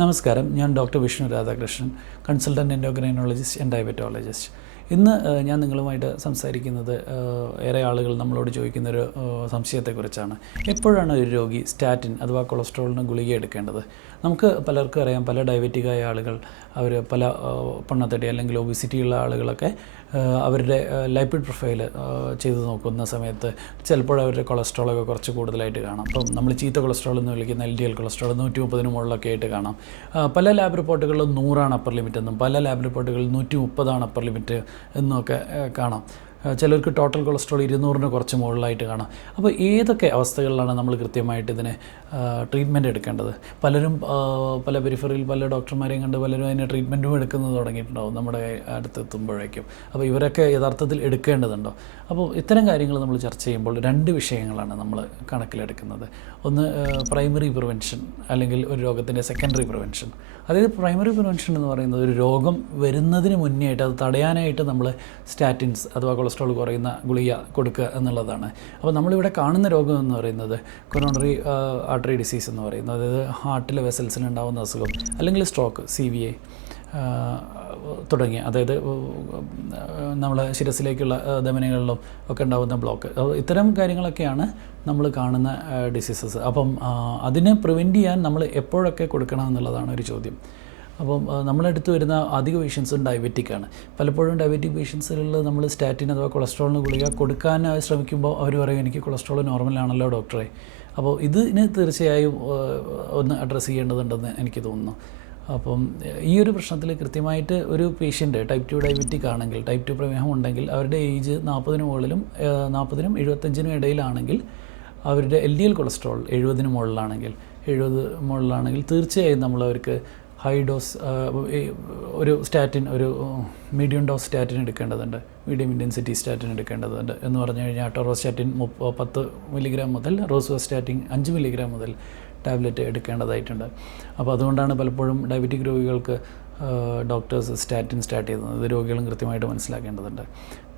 നമസ്കാരം, ഞാൻ doctor Vishnu Radhakrishnan, consultant endocrinologist and diabetologist. ഇന്ന് ഞാൻ നിങ്ങളുമായിട്ട് സംസാരിക്കുന്നത് ഏറെ ആളുകൾ നമ്മളോട് ചോദിക്കുന്നൊരു സംശയത്തെക്കുറിച്ചാണ്. എപ്പോഴാണ് ഒരു രോഗി സ്റ്റാറ്റിൻ അഥവാ കൊളസ്ട്രോളിന് ഗുളിക എടുക്കേണ്ടത്? നമുക്ക് പലർക്കും അറിയാം, പല ഡയബറ്റിക്കായ ആളുകൾ, അവർ പല പൊണ്ണത്തടി അല്ലെങ്കിൽ ഒബിസിറ്റി ഉള്ള ആളുകളൊക്കെ അവരുടെ ലൈപ്പിഡ് പ്രൊഫൈൽ ചെയ്ത് നോക്കുന്ന സമയത്ത് ചിലപ്പോൾ അവരുടെ കൊളസ്ട്രോളൊക്കെ കുറച്ച് കൂടുതലായിട്ട് കാണാം. അപ്പം നമ്മൾ ചീത്ത കൊളസ്ട്രോൾ എന്ന് വിളിക്കുന്ന LDL കൊളസ്ട്രോൾ 130 മുകളിലൊക്കെ ആയിട്ട് കാണാം. പല ലാബ് റിപ്പോർട്ടുകളിലും 100 അപ്പർ ലിമിറ്റ് എന്നും പല ലാബ് റിപ്പോർട്ടുകളിൽ 130 അപ്പർ ലിമിറ്റ് എന്നൊക്കെ കാണാം. ചിലർക്ക് ടോട്ടൽ കൊളസ്ട്രോൾ 200 കുറച്ച് മുകളിലായിട്ട് കാണാം. അപ്പോൾ ഏതൊക്കെ അവസ്ഥകളിലാണ് നമ്മൾ കൃത്യമായിട്ട് ഇതിന് ട്രീറ്റ്മെൻറ്റ് എടുക്കേണ്ടത്? പലരും പല പെരിഫറിയിൽ പല ഡോക്ടർമാരെയും കണ്ട് പലരും അതിന് ട്രീറ്റ്മെൻറ്റും എടുക്കുന്നത് തുടങ്ങിയിട്ടുണ്ടാവും നമ്മുടെ അടുത്തെത്തുമ്പോഴേക്കും. അപ്പോൾ ഇവരൊക്കെ യഥാർത്ഥത്തിൽ എടുക്കേണ്ടതുണ്ടോ? അപ്പോൾ ഇത്തരം കാര്യങ്ങൾ നമ്മൾ ചർച്ച ചെയ്യുമ്പോൾ 2 വിഷയങ്ങളാണ് നമ്മൾ കണക്കിലെടുക്കുന്നത്. ഒന്ന് പ്രൈമറി പ്രിവെൻഷൻ, അല്ലെങ്കിൽ ഒരു രോഗത്തിൻ്റെ സെക്കൻഡറി പ്രിവെൻഷൻ. അതായത് പ്രൈമറി പ്രിവെൻഷൻ എന്ന് പറയുന്നത് ഒരു രോഗം വരുന്നതിന് മുന്നേ ആയിട്ട് അത് തടയാനായിട്ട് നമ്മൾ സ്റ്റാറ്റിൻസ് അഥവാ കൊളസ്ട്രോൾ കുറയുന്ന ഗുളിക കൊടുക്കുക എന്നുള്ളതാണ്. അപ്പോൾ നമ്മളിവിടെ കാണുന്ന രോഗം എന്ന് പറയുന്നത് കൊറോണറി ആർട്ടറി ഡിസീസ് എന്ന് പറയുന്നത്, അതായത് ഹാർട്ടിലെ വെസൽസിനുണ്ടാകുന്ന അസുഖം, അല്ലെങ്കിൽ സ്ട്രോക്ക്, CVA തുടങ്ങിയ, അതായത് നമ്മളെ ശിരസിലേക്കുള്ള ധമനികളിലും ഒക്കെ ഉണ്ടാകുന്ന ബ്ലോക്ക്, ഇത്തരം കാര്യങ്ങളൊക്കെയാണ് നമ്മൾ കാണുന്ന ഡിസീസസ്. അപ്പം അതിനെ പ്രിവെൻറ്റ് ചെയ്യാൻ നമ്മൾ എപ്പോഴൊക്കെ കൊടുക്കണം എന്നുള്ളതാണ് ഒരു ചോദ്യം. അപ്പം നമ്മളടുത്ത് വരുന്ന അധിക പേഷ്യൻസും ഡയബറ്റിക്കാണ്. പലപ്പോഴും ഡയബറ്റിക് പേഷ്യൻസിലുള്ള നമ്മൾ സ്റ്റാറ്റിൻ അഥവാ കൊളസ്ട്രോളിന് ഗുളിക കൊടുക്കാൻ ശ്രമിക്കുമ്പോൾ അവർ പറയും, എനിക്ക് കൊളസ്ട്രോൾ നോർമലാണല്ലോ ഡോക്ടറെ. അപ്പോൾ ഇതിന് തീർച്ചയായും ഒന്ന് അഡ്രസ്സ് ചെയ്യേണ്ടതുണ്ടെന്ന് എനിക്ക് തോന്നുന്നു. അപ്പം ഈ ഒരു പ്രശ്നത്തിൽ കൃത്യമായിട്ട് ഒരു പേഷ്യൻ്റ് ടൈപ്പ് 2 ഡയബറ്റിക് ആണെങ്കിൽ, ടൈപ്പ് 2 പ്രമേഹം ഉണ്ടെങ്കിൽ, അവരുടെ ഏജ് 40 മുകളിലും 40നും 75നും ഇടയിലാണെങ്കിൽ, അവരുടെ LDL കൊളസ്ട്രോൾ 70 മുകളിലാണെങ്കിൽ തീർച്ചയായും നമ്മൾ അവർക്ക് ഹൈ ഡോസ് ഒരു സ്റ്റാറ്റിൻ, ഒരു മീഡിയം ഡോസ് സ്റ്റാറ്റിൻ എടുക്കേണ്ടതുണ്ട്, മീഡിയം ഇൻറ്റൻസിറ്റി സ്റ്റാറ്റിൻ എടുക്കേണ്ടതുണ്ട്. എന്ന് പറഞ്ഞു കഴിഞ്ഞാൽ അറ്റോറോസ്റ്റാറ്റിൻ 10 മില്ലിഗ്രാം മുതൽ, റോസുവാസ്റ്റാറ്റിൻ 5 മില്ലിഗ്രാം മുതൽ ടാബ്ലറ്റ് എടുക്കേണ്ടതായിട്ടുണ്ട്. അപ്പോൾ അതുകൊണ്ടാണ് പലപ്പോഴും ഡയബറ്റിക് രോഗികൾക്ക് ഡോക്ടേഴ്സ് സ്റ്റാറ്റിൻ സ്റ്റാർട്ട് ചെയ്യുന്നത്. ഇത് രോഗികളും കൃത്യമായിട്ട് മനസ്സിലാക്കേണ്ടതുണ്ട്.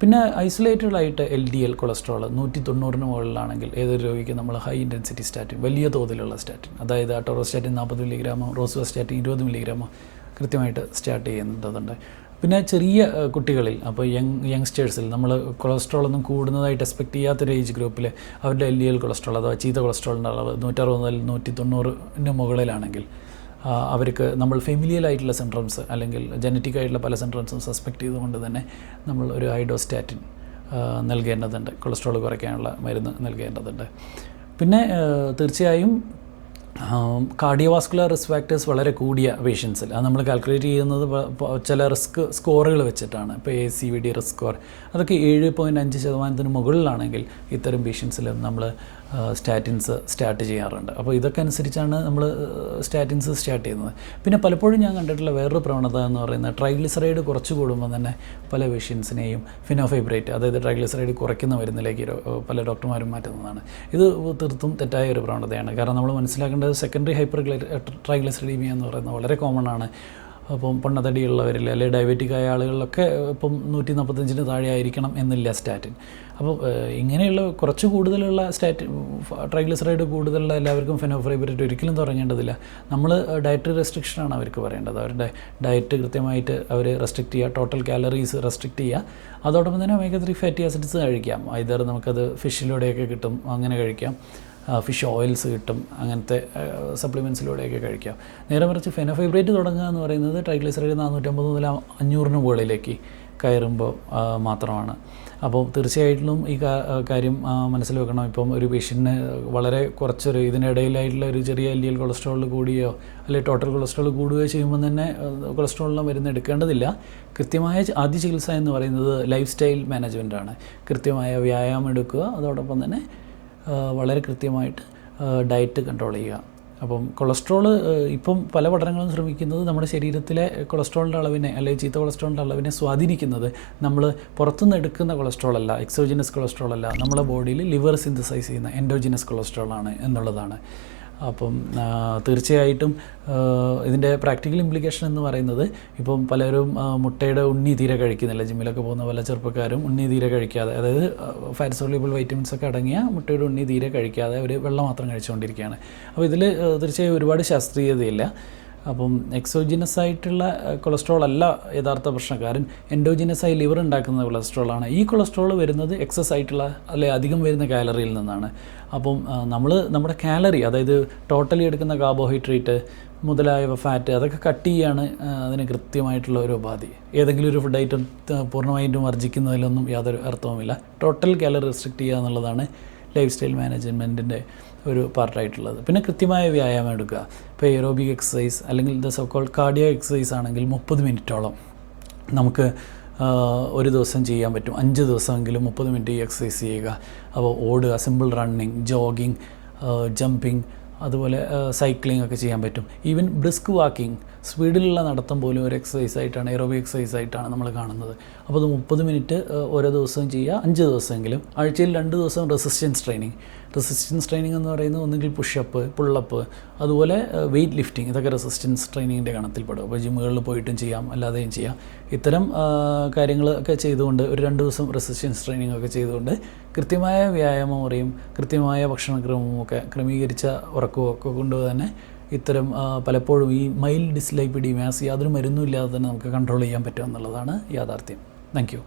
പിന്നെ ഐസൊലേറ്റഡായിട്ട് LDL കൊളസ്ട്രോൾ 190 മുകളിലാണെങ്കിൽ ഏതൊരു രോഗിക്ക് നമ്മൾ ഹൈ ഇൻറ്റൻസിറ്റി സ്റ്റാറ്റിൻ, വലിയ തോതിലുള്ള സ്റ്റാറ്റിൻ, അതായത് അറ്റോറോസ്റ്റാറ്റിൻ 40 മില്ലിഗ്രാമോ റോസുവാസ്റ്റാറ്റിൻ 20 മില്ലിഗ്രാമോ കൃത്യമായിട്ട് സ്റ്റാർട്ട് ചെയ്യേണ്ടതുണ്ട്. പിന്നെ ചെറിയ കുട്ടികളിൽ, അപ്പോൾ യങ്സ്റ്റേഴ്സിൽ നമ്മൾ കൊളസ്ട്രോളൊന്നും കൂടുന്നതായിട്ട് എക്സ്പെക്റ്റ് ചെയ്യാത്തൊരു ഏജ് ഗ്രൂപ്പിൽ അവരുടെ LDL കൊളസ്ട്രോൾ അഥവാ ചീത്ത കൊളസ്ട്രോളിൻ്റെ അളവ് 160 മുതൽ 190 മുകളിലാണെങ്കിൽ അവർക്ക് നമ്മൾ ഫെമിലിയലായിട്ടുള്ള സിൻഡ്രോംസ് അല്ലെങ്കിൽ ജനറ്റിക് ആയിട്ടുള്ള പല സിൻഡ്രോംസും സസ്പെക്റ്റ് ചെയ്തുകൊണ്ട് തന്നെ നമ്മൾ ഒരു ഹൈ ഡോസ് സ്റ്റാറ്റിൻ നൽകേണ്ടതുണ്ട്, കൊളസ്ട്രോൾ കുറയ്ക്കാനുള്ള മരുന്ന് നൽകേണ്ടതുണ്ട്. പിന്നെ തീർച്ചയായും കാർഡിയോവാസ്കുലർ റിസ്ക് ഫാക്ടേഴ്സ് വളരെ കൂടിയ പേഷ്യൻസിൽ, അത് നമ്മൾ കാൽക്കുലേറ്റ് ചെയ്യുന്നത് ചില റിസ്ക് സ്കോറുകൾ വെച്ചിട്ടാണ്. ഇപ്പോൾ ACVD റിസ്ക് സ്കോർ അതൊക്കെ 7.5% മുകളിലാണെങ്കിൽ ഇത്തരം പേഷ്യൻസിൽ നമ്മൾ സ്റ്റാറ്റിൻസ് സ്റ്റാർട്ട് ചെയ്യാറുണ്ട്. അപ്പോൾ ഇതൊക്കെ അനുസരിച്ചാണ് നമ്മൾ സ്റ്റാറ്റിൻസ് സ്റ്റാർട്ട് ചെയ്യുന്നത്. പിന്നെ പലപ്പോഴും ഞാൻ കണ്ടിട്ടുള്ള വേറൊരു പ്രവണത എന്ന് പറയുന്നത് ട്രൈഗ്ലിസറൈഡ് കുറച്ച് കൂടുമ്പോൾ തന്നെ പല പേഷ്യൻസിനെയും ഫിനോഫൈബ്രേറ്റ്, അതായത് ട്രൈഗ്ലിസറൈഡ് കുറയ്ക്കുന്ന മരുന്നിലേക്ക് പല ഡോക്ടർമാരും മാറ്റുന്നതാണ്. ഇത് തീർത്തും തെറ്റായ ഒരു പ്രവണതയാണ്. കാരണം നമ്മൾ മനസ്സിലാക്കേണ്ടത് സെക്കൻഡറി ഹൈപ്പർ ട്രൈഗ്ലിസറീമിയ എന്ന് പറയുന്നത് വളരെ കോമൺ ആണ്. അപ്പം പൊണ്ണത്തടിയുള്ളവരിൽ അല്ലെങ്കിൽ ഡയബറ്റിക്കായ ആളുകളിലൊക്കെ ഇപ്പം 145 താഴെ ആയിരിക്കണം എന്നില്ല സ്റ്റാറ്റിൻ. അപ്പോൾ ഇങ്ങനെയുള്ള കുറച്ച് കൂടുതലുള്ള ട്രൈഗ്ലിസറൈഡ് കൂടുതലുള്ള എല്ലാവർക്കും ഫെനോഫൈബ്രേറ്റ് ഒരിക്കലും തുടങ്ങേണ്ടതില്ല. നമ്മൾ ഡയറ്ററി റെസ്ട്രിക്ഷനാണ് അവർക്ക് പറയേണ്ടത്. അവരുടെ ഡയറ്റ് കൃത്യമായിട്ട് അവർ റെസ്ട്രിക്റ്റ് ചെയ്യുക, ടോട്ടൽ കാലറീസ് റെസ്ട്രിക്റ്റ് ചെയ്യുക. അതോടൊപ്പം തന്നെ ഒമേഗ 3 ഫാറ്റി ആസിഡ്സ് കഴിക്കാം. ഐദർ നമുക്കത് ഫിഷിലൂടെയൊക്കെ കിട്ടും, അങ്ങനെ കഴിക്കാം. ഫിഷ് ഓയിൽസ് കിട്ടും, അങ്ങനത്തെ സപ്ലിമെൻറ്റ്സിലൂടെയൊക്കെ കഴിക്കാം. നേരെ മറിച്ച് ഫെനോഫൈബ്രേറ്റ് തുടങ്ങുക എന്ന് പറയുന്നത് ട്രൈഗ്ലിസറൈഡ് 450 മുതൽ 500 മുകളിലേക്ക് കയറുമ്പോൾ മാത്രമാണ്. അപ്പോൾ തീർച്ചയായിട്ടും ഈ കാര്യം മനസ്സിൽ വെക്കണം. ഇപ്പം ഒരു പേഷ്യൻറ്റിന് വളരെ കുറച്ചൊരു ഇതിനിടയിലായിട്ടുള്ള ഒരു ചെറിയ LDL കൊളസ്ട്രോൾ കൂടിയോ അല്ലെങ്കിൽ ടോട്ടൽ കൊളസ്ട്രോൾ കൂടുകയോ ചെയ്യുമ്പോൾ തന്നെ കൊളസ്ട്രോളിന് മരുന്ന് എടുക്കേണ്ടതില്ല. കൃത്യമായ ആദ്യ ചികിത്സ എന്ന് പറയുന്നത് ലൈഫ് സ്റ്റൈൽ മാനേജ്മെൻറ്റാണ്. കൃത്യമായ വ്യായാമം എടുക്കുക, അതോടൊപ്പം തന്നെ വളരെ കൃത്യമായിട്ട് ഡയറ്റ് കൺട്രോൾ ചെയ്യുക. അപ്പം കൊളസ്ട്രോൾ ഇപ്പം പല പഠനങ്ങളും ശ്രമിക്കുന്നത് നമ്മുടെ ശരീരത്തിലെ കൊളസ്ട്രോളിൻ്റെ അളവിനെ അല്ലെങ്കിൽ ചീത്ത കൊളസ്ട്രോളിൻ്റെ അളവിനെ സ്വാധീനിക്കുന്നത് നമ്മൾ പുറത്തുനിന്ന് എടുക്കുന്ന കൊളസ്ട്രോൾ അല്ല, എക്സോജിനസ് കൊളസ്ട്രോൾ അല്ല, നമ്മുടെ ബോഡിയിൽ ലിവർ സിന്തസൈസ് ചെയ്യുന്ന എൻഡോജിനസ് കൊളസ്ട്രോളാണ് എന്നുള്ളതാണ്. അപ്പം തീർച്ചയായിട്ടും ഇതിൻ്റെ പ്രാക്ടിക്കൽ ഇംപ്ലിക്കേഷൻ എന്ന് പറയുന്നത്, ഇപ്പം പലരും മുട്ടയുടെ ഉണ്ണി തീരെ കഴിക്കുന്നില്ല. ജിമ്മിലൊക്കെ പോകുന്ന പല ചെറുപ്പക്കാരും ഉണ്ണി തീരെ കഴിക്കാതെ, അതായത് ഫാറ്റ് സോള്യൂബിൾ വൈറ്റമിൻസ് ഒക്കെ അടങ്ങിയ മുട്ടയുടെ ഉണ്ണി തീരെ കഴിക്കാതെ അവർ വെള്ളം മാത്രം കഴിച്ചുകൊണ്ടിരിക്കുകയാണ്. അപ്പോൾ ഇതിൽ തീർച്ചയായും ഒരുപാട് ശാസ്ത്രീയതയില്ല. അപ്പം എക്സോജിനസ് ആയിട്ടുള്ള കൊളസ്ട്രോൾ അല്ല യഥാർത്ഥ പ്രശ്നക്കാരൻ, എൻഡോജിനസ് ലിവർ ഉണ്ടാക്കുന്ന കൊളസ്ട്രോളാണ്. ഈ കൊളസ്ട്രോൾ വരുന്നത് എക്സസ് ആയിട്ടുള്ള അല്ലെ അധികം വരുന്ന കാലറിയിൽ നിന്നാണ്. അപ്പം നമ്മുടെ കാലറി, അതായത് ടോട്ടലി എടുക്കുന്ന കാർബോഹൈഡ്രേറ്റ് മുതലായവ ഫാറ്റ് അതൊക്കെ കട്ട് ചെയ്യാണ് അതിന് കൃത്യമായിട്ടുള്ള ഒരു ഉപാധി. ഏതെങ്കിലും ഒരു ഫുഡ് ഐറ്റം പൂർണ്ണമായിട്ടും വർജിക്കുന്നതിലൊന്നും യാതൊരു അർത്ഥവുമില്ല. ടോട്ടൽ കാലറി റെസ്ട്രിക്റ്റ് ചെയ്യുക എന്നുള്ളതാണ് ലൈഫ് സ്റ്റൈൽ മാനേജ്മെൻറ്റിൻ്റെ ഒരു പാർട്ടായിട്ടുള്ളത്. പിന്നെ കൃത്യമായ വ്യായാമം എടുക്കുക. ഇപ്പോൾ എയറോബിക് എക്സസൈസ് അല്ലെങ്കിൽ the so called cardio exercise ആണെങ്കിൽ 30 മിനിറ്റോളം നമുക്ക് ഒരു ദിവസം ചെയ്യാൻ പറ്റും. 5 ദിവസമെങ്കിലും 30 മിനിറ്റ് ഈ എക്സസൈസ് ചെയ്യുക. അപ്പോൾ ഓടുക, സിമ്പിൾ റണ്ണിങ്, ജോഗിങ്, ജമ്പിങ്, അതുപോലെ സൈക്ലിംഗ് ഒക്കെ ചെയ്യാൻ പറ്റും. ഈവൻ ബ്രിസ്ക് വാക്കിംഗ്, സ്പീഡിലുള്ള നടത്തം പോലും ഒരു എക്സസൈസ് ആയിട്ടാണ്, എയറോബിക് എക്സസൈസ് ആയിട്ടാണ് നമ്മൾ കാണുന്നത്. അപ്പോൾ അത് 30 മിനിറ്റ് ഓരോ ദിവസവും ചെയ്യുക, 5 ദിവസമെങ്കിലും. ആഴ്ചയിൽ 2 ദിവസം റെസിസ്റ്റൻസ് ട്രെയിനിങ്. റെസിസ്റ്റൻസ് ട്രെയിനിങ് എന്ന് പറയുന്നത് ഒന്നുകിൽ പുഷപ്പ്, പുള്ളപ്പ്, അതുപോലെ വെയ്റ്റ് ലിഫ്റ്റിംഗ്, ഇതൊക്കെ റെസിസ്റ്റൻസ് ട്രെയിനിങ്ങിൻ്റെ ഗണത്തിൽപ്പെടും. അപ്പോൾ ജിമ്മുകളിൽ പോയിട്ടും ചെയ്യാം, അല്ലാതെയും ചെയ്യാം. ഇത്തരം കാര്യങ്ങളൊക്കെ ചെയ്തുകൊണ്ട് ഒരു 2 ദിവസം റെസിസ്റ്റൻസ് ട്രെയിനിങ് ഒക്കെ ചെയ്തുകൊണ്ട് കൃത്യമായ വ്യായാമം മുറിയും കൃത്യമായ ഭക്ഷണക്രമവും ഒക്കെ ക്രമീകരിച്ച ഉറക്കവും ഒക്കെ കൊണ്ട് തന്നെ ഇത്തരം പലപ്പോഴും ഈ മൈൽഡ് ഡിസ്ലൈപ്പിഡീമിയാസ് യാതൊരു മരുന്നുമില്ലാതെ തന്നെ നമുക്ക് കൺട്രോൾ ചെയ്യാൻ പറ്റും എന്നുള്ളതാണ് യാഥാർത്ഥ്യം. Thank you.